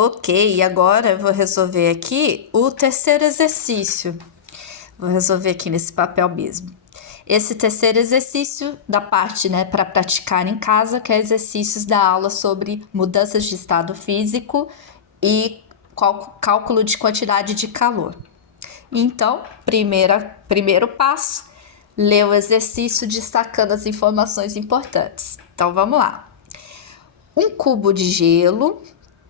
Ok, agora eu vou resolver aqui o terceiro exercício. Vou resolver aqui nesse papel mesmo. Esse terceiro exercício da parte, né, para praticar em casa, que é exercícios da aula sobre mudanças de estado físico e cálculo de quantidade de calor. Então, primeiro passo, ler o exercício destacando as informações importantes. Então, vamos lá. Um cubo de gelo.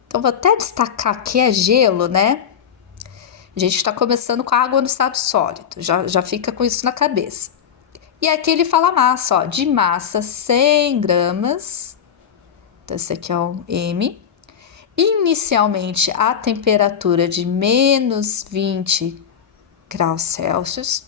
Então, vou até destacar que é gelo, né? A gente está começando com a água no estado sólido, já fica com isso na cabeça. E aqui ele fala massa, ó, de massa 100 gramas, então esse aqui é um M. Inicialmente a temperatura de menos 20 graus Celsius,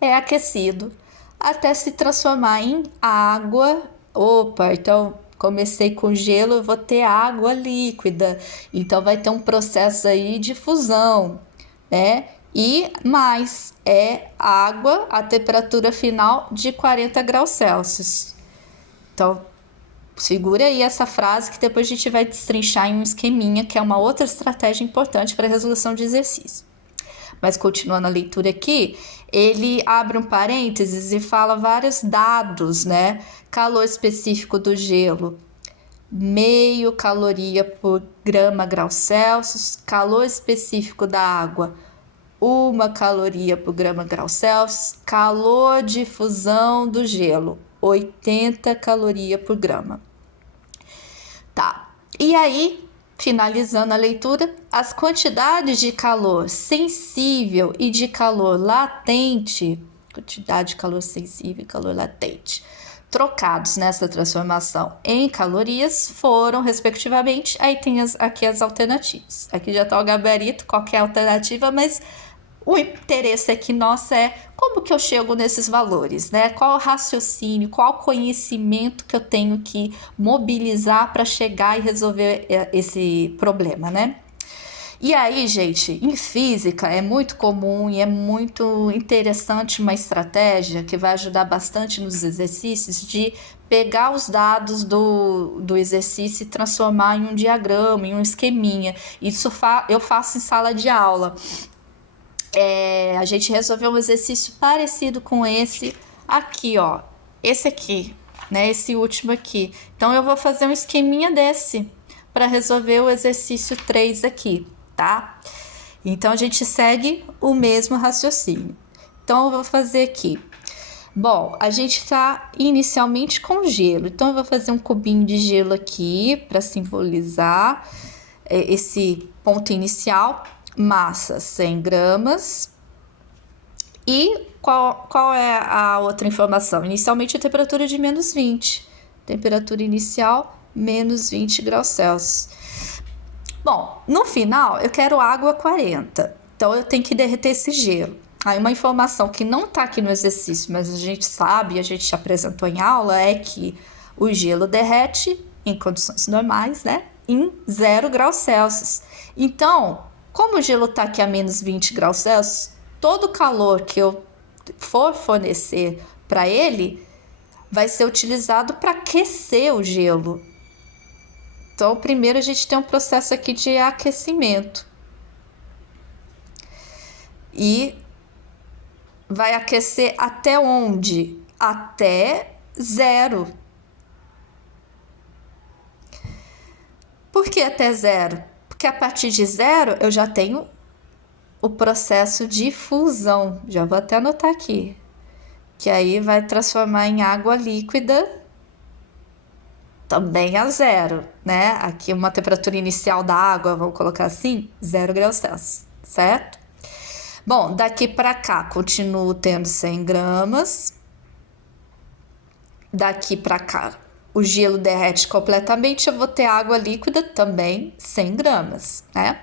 é aquecido até se transformar em água. Opa, então comecei com gelo, eu vou ter água líquida, então vai ter um processo aí de fusão, né? E mais é água a temperatura final de 40 graus Celsius. Então, segura aí essa frase que depois a gente vai destrinchar em um esqueminha, que é uma outra estratégia importante para a resolução de exercício. Mas continuando a leitura aqui, ele abre um parênteses e fala vários dados, né? Calor específico do gelo, meio caloria por grama grau Celsius. Calor específico da água, 1 caloria por grama grau Celsius. Calor de fusão do gelo, 80 calorias por grama. Tá, e aí, finalizando a leitura, as quantidades de calor sensível e de calor latente, quantidade de calor sensível e calor latente, trocados nessa transformação em calorias foram, respectivamente, aí tem aqui as alternativas. Aqui já está o gabarito, qualquer alternativa, mas o interesse aqui nosso é como que eu chego nesses valores, né? Qual o raciocínio, qual o conhecimento que eu tenho que mobilizar para chegar e resolver esse problema, né? E aí, gente, em física é muito comum e é muito interessante uma estratégia que vai ajudar bastante nos exercícios de pegar os dados do exercício e transformar em um diagrama, em um esqueminha. Isso eu faço em sala de aula. A gente resolveu um exercício parecido com esse aqui, ó. Esse aqui, né? Esse último aqui. Então, eu vou fazer um esqueminha desse para resolver o exercício 3 aqui, tá? Então, a gente segue o mesmo raciocínio. Então, eu vou fazer aqui. Bom, a gente está inicialmente com gelo. Então, eu vou fazer um cubinho de gelo aqui para simbolizar esse ponto inicial. Massa 100 gramas. E qual é a outra informação? Inicialmente a temperatura de menos 20. Temperatura inicial, menos 20 graus Celsius. Bom, no final eu quero água 40. Então eu tenho que derreter esse gelo. Aí uma informação que não está aqui no exercício, mas a gente sabe, a gente apresentou em aula, é que o gelo derrete em condições normais, né? Em 0 graus Celsius. Então, como o gelo está aqui a menos 20 graus Celsius, todo o calor que eu for fornecer para ele vai ser utilizado para aquecer o gelo. Então, primeiro a gente tem um processo aqui de aquecimento. E vai aquecer até onde? Até 0. Por que até 0? Porque a partir de 0 eu já tenho o processo de fusão. Já vou até anotar aqui. Que aí vai transformar em água líquida também a 0, né? Aqui uma temperatura inicial da água, vamos colocar assim, 0 graus Celsius, certo? Bom, daqui para cá, continuo tendo 100 gramas. Daqui para cá, o gelo derrete completamente, eu vou ter água líquida também, 100 gramas, né?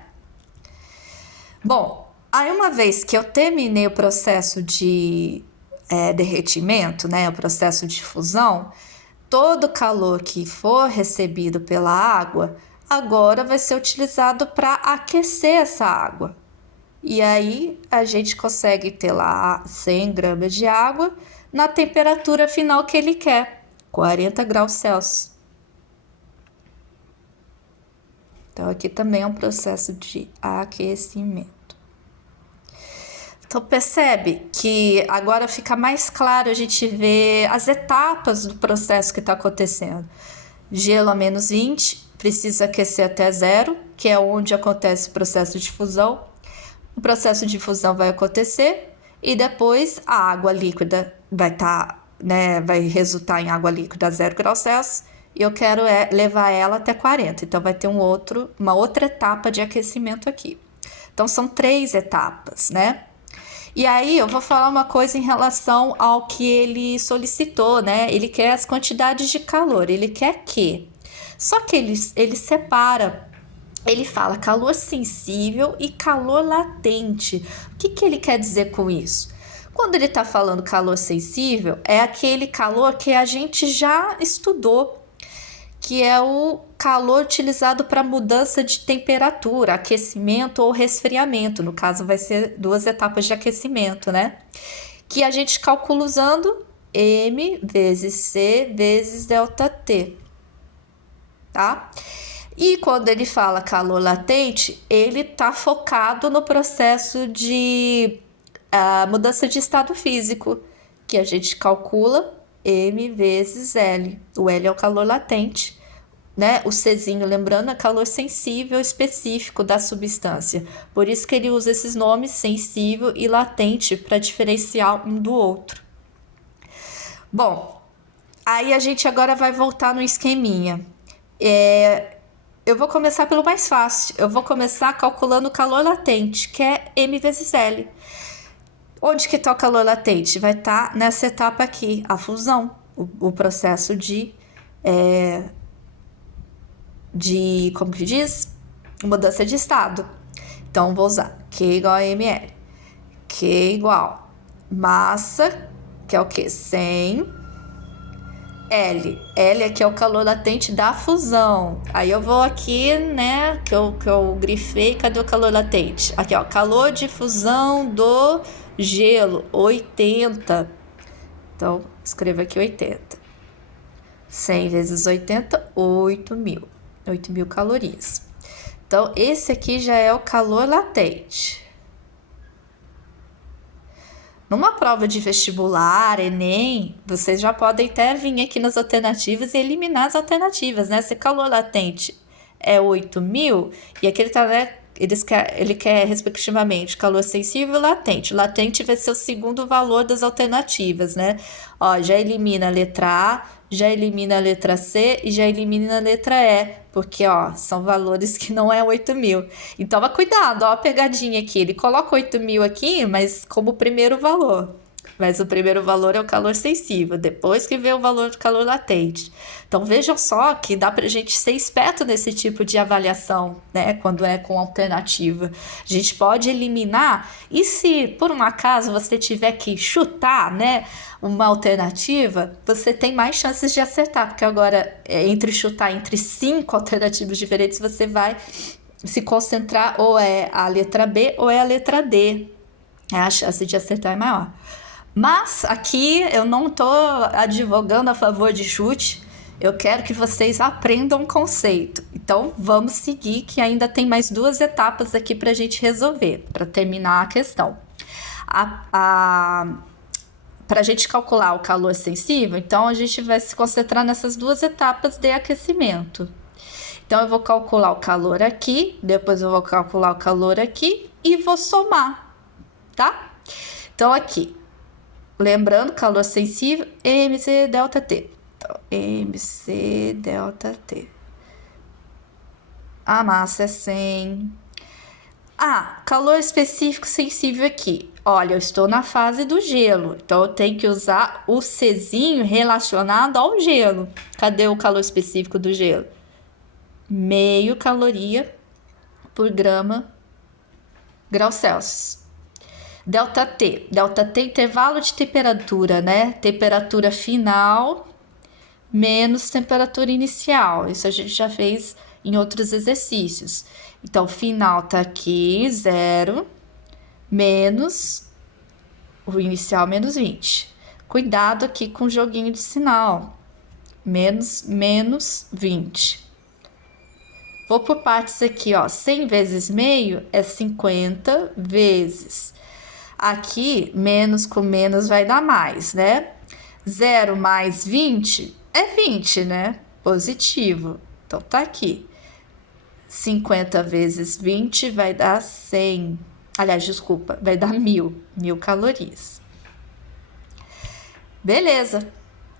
Bom, aí uma vez que eu terminei o processo de derretimento, né, o processo de fusão, todo o calor que for recebido pela água, agora vai ser utilizado para aquecer essa água. E aí a gente consegue ter lá 100 gramas de água na temperatura final que ele quer, 40 graus Celsius. Então, aqui também é um processo de aquecimento. Então, percebe que agora fica mais claro a gente ver as etapas do processo que está acontecendo. Gelo a menos 20, precisa aquecer até zero, que é onde acontece o processo de fusão. O processo de fusão vai acontecer e depois a água líquida vai resultar em água líquida a 0 graus Celsius e eu quero levar ela até 40. Então, vai ter uma outra etapa de aquecimento aqui. Então, são 3 etapas, né? E aí, eu vou falar uma coisa em relação ao que ele solicitou, né? Ele quer as quantidades de calor, ele quer que... Só que ele separa, ele fala calor sensível e calor latente. O que ele quer dizer com isso? Quando ele está falando calor sensível, é aquele calor que a gente já estudou, que é o calor utilizado para mudança de temperatura, aquecimento ou resfriamento. No caso, vai ser 2 etapas de aquecimento, né? Que a gente calcula usando M vezes C vezes ΔT, tá? E quando ele fala calor latente, ele está focado no processo de mudança de estado físico, que a gente calcula M vezes L. O L é o calor latente, né? O Czinho, lembrando, é calor sensível específico da substância. Por isso que ele usa esses nomes, sensível e latente, para diferenciar um do outro. Bom, aí a gente agora vai voltar no esqueminha. Eu vou começar pelo mais fácil. Eu vou começar calculando o calor latente, que é M vezes L. Onde que está o calor latente? Vai estar nessa etapa aqui, a fusão, o processo de como que diz? Mudança de estado. Então, vou usar Q igual a ml. Q igual massa, que é o quê? 100. L. L aqui é o calor latente da fusão. Aí eu vou aqui, né, que eu grifei. Cadê o calor latente? Aqui, ó, calor de fusão do gelo, 80. Então, escreva aqui 80. 100 vezes 80, 8.000. 8.000 calorias. Então, esse aqui já é o calor latente. Numa prova de vestibular, Enem, vocês já podem até vir aqui nas alternativas e eliminar as alternativas, né? Se calor latente é 8.000, e aqui ele quer, respectivamente, calor sensível e latente. Latente vai ser o segundo valor das alternativas, né? Ó, já elimina a letra A, já elimina a letra C e já elimina a letra E, porque, ó, são valores que não é 8.000. Então, toma cuidado, ó a pegadinha aqui. Ele coloca 8.000 aqui, mas como primeiro valor. Mas o primeiro valor é o calor sensível, depois que vem o valor do calor latente. Então, vejam só que dá pra gente ser esperto nesse tipo de avaliação, né? Quando é com alternativa. A gente pode eliminar, e se por um acaso você tiver que chutar, né, uma alternativa, você tem mais chances de acertar, porque agora, entre chutar entre 5 alternativas diferentes, você vai se concentrar ou é a letra B ou é a letra D. A chance de acertar é maior. Mas aqui eu não estou advogando a favor de chute, eu quero que vocês aprendam o conceito. Então vamos seguir, que ainda tem mais 2 etapas aqui para a gente resolver, para terminar a questão. Para a gente calcular o calor sensível, então a gente vai se concentrar nessas 2 etapas de aquecimento. Então eu vou calcular o calor aqui, depois eu vou calcular o calor aqui e vou somar, tá? Então aqui, lembrando, calor sensível, MC ΔT. Então, MC ΔT. A massa é 100. Calor específico sensível aqui. Olha, eu estou na fase do gelo, então eu tenho que usar o Czinho relacionado ao gelo. Cadê o calor específico do gelo? Meio caloria por grau Celsius. ΔT. ΔT, intervalo de temperatura, né? Temperatura final menos temperatura inicial. Isso a gente já fez em outros exercícios. Então, final tá aqui, 0, menos o inicial, menos 20. Cuidado aqui com o joguinho de sinal. Menos 20. Vou por partes aqui, ó. 100 vezes meio é 50 vezes. Aqui, menos com menos vai dar mais, né? 0 mais 20 é 20, né? Positivo. Então, tá aqui. 50 vezes 20 vai dar 100. Aliás, desculpa, vai dar 1.000 calorias. Beleza.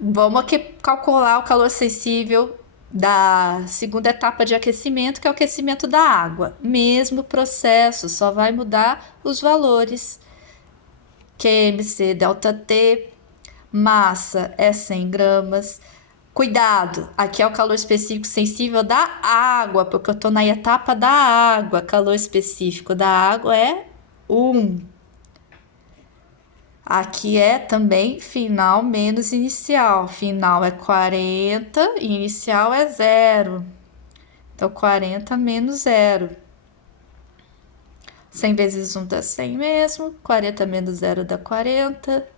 Vamos aqui calcular o calor sensível da segunda etapa de aquecimento, que é o aquecimento da água. Mesmo processo, só vai mudar os valores. QMC delta T, massa é 100 gramas. Cuidado, aqui é o calor específico sensível da água, porque eu estou na etapa da água. Calor específico da água é 1. Aqui é também final menos inicial. Final é 40 e inicial é 0. Então, 40 menos 0. 100 vezes 1 dá 100 mesmo. 40 menos 0 dá 40.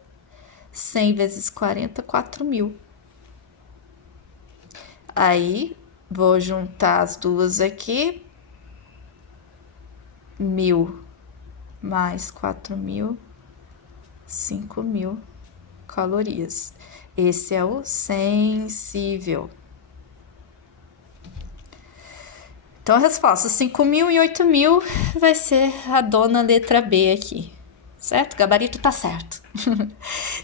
100 vezes 40, 4.000. Aí, vou juntar as duas aqui. 1.000 mais 4.000. 5.000 calorias. Esse é o sensível. Então, a resposta 5.000 e 8.000 vai ser a dona letra B aqui. Certo? O gabarito tá certo.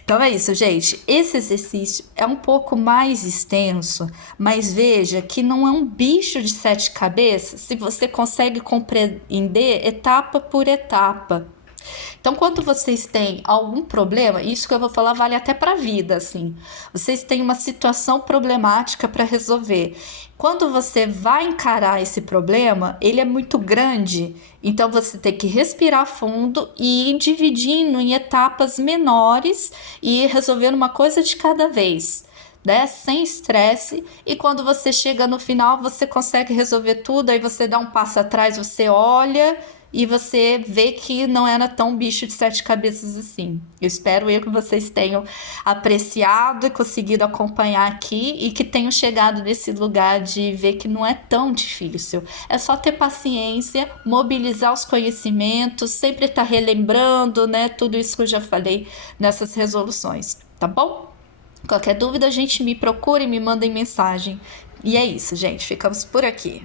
Então é isso, gente. Esse exercício é um pouco mais extenso, mas veja que não é um bicho de 7 cabeças se você consegue compreender etapa por etapa. Então, quando vocês têm algum problema, isso que eu vou falar vale até para a vida, assim. Vocês têm uma situação problemática para resolver. Quando você vai encarar esse problema, ele é muito grande, então você tem que respirar fundo e ir dividindo em etapas menores e ir resolvendo uma coisa de cada vez, né? Sem estresse. E quando você chega no final, você consegue resolver tudo, aí você dá um passo atrás, você olha e você vê que não era tão bicho de 7 cabeças assim. Eu espero que vocês tenham apreciado e conseguido acompanhar aqui e que tenham chegado nesse lugar de ver que não é tão difícil. É só ter paciência, mobilizar os conhecimentos, sempre estar relembrando, né, tudo isso que eu já falei nessas resoluções, tá bom? Qualquer dúvida, a gente me procura e me manda em mensagem. E é isso, gente. Ficamos por aqui.